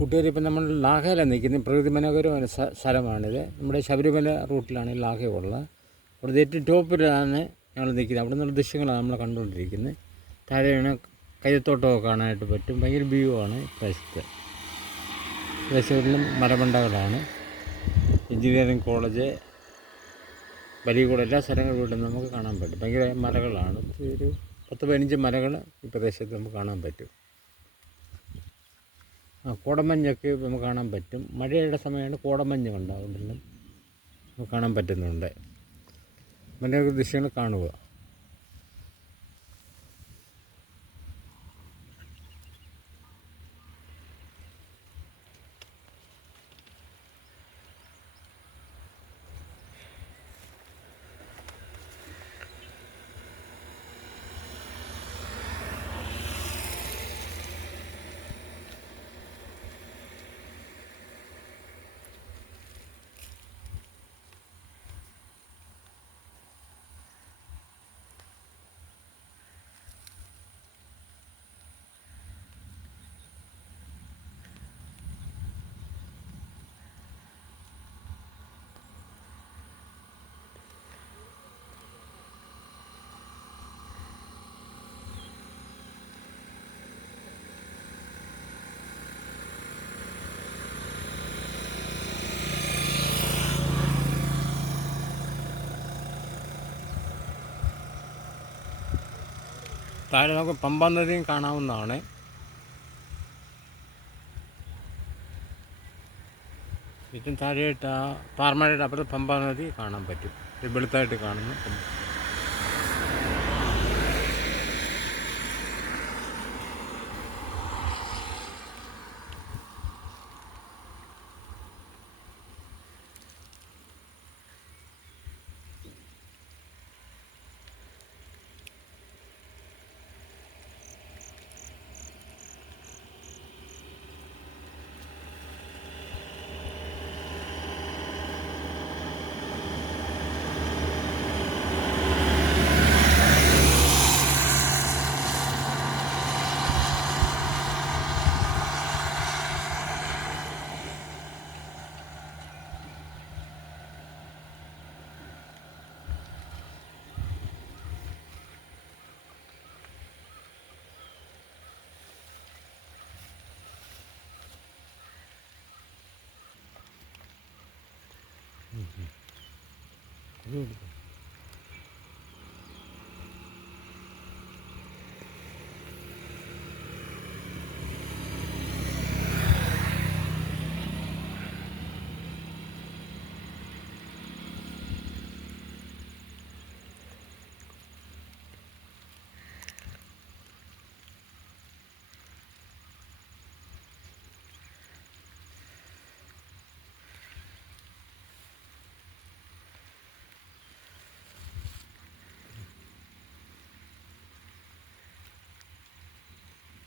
കൂട്ടുകാർ ഇപ്പം നമ്മൾ ലാഹയിലാണ് നിൽക്കുന്നത് പ്രകൃതി മനോഹരമായ സ്ഥ- സ്ഥലമാണിത്. നമ്മുടെ ശബരിമല റൂട്ടിലാണ് ഈ ലാഹ ഉള്ളത്. അവിടുത്തെ ഏറ്റവും ടോപ്പിലാണ് ഞങ്ങൾ നിൽക്കുന്നത്. അവിടെ നിന്നുള്ള ദൃശ്യങ്ങളാണ് നമ്മൾ കണ്ടുകൊണ്ടിരിക്കുന്നത്. താഴെയാണ് കയ്യത്തോട്ടമൊക്കെ കാണാനായിട്ട് പറ്റും. ഭയങ്കര വ്യൂ ആണ് പ്രദേശത്ത്. പ്രദേശങ്ങളിലും മരമണ്ടകളാണ്. എഞ്ചിനീയറിംഗ് കോളേജ് വലിയ കൂടെ എല്ലാ സ്ഥലങ്ങളും ഇവിടെ നമുക്ക് കാണാൻ പറ്റും. ഭയങ്കര മലകളാണ്. ഒരു പത്ത് പതിനഞ്ച് മലകൾ ഈ പ്രദേശത്ത് നമുക്ക് കാണാൻ പറ്റും. കോടമഞ്ഞൊക്കെ നമുക്ക് കാണാൻ പറ്റും. മഴയുടെ സമയമാണ് കോടമഞ്ഞ് ഉണ്ടാകുന്നതെല്ലാം നമുക്ക് കാണാൻ പറ്റുന്നുണ്ട്. മനോഹര ദൃശ്യങ്ങൾ കാണുക. താഴെ നമുക്ക് പമ്പാ നദിയും കാണാവുന്നതാണ്. ഏറ്റവും താഴെയായിട്ട് ആ പാർമഴയുടെ അപ്പുറത്ത് പമ്പാ നദി കാണാൻ പറ്റും. വെളുത്തായിട്ട് കാണുന്നു 嗯嗯。嗯。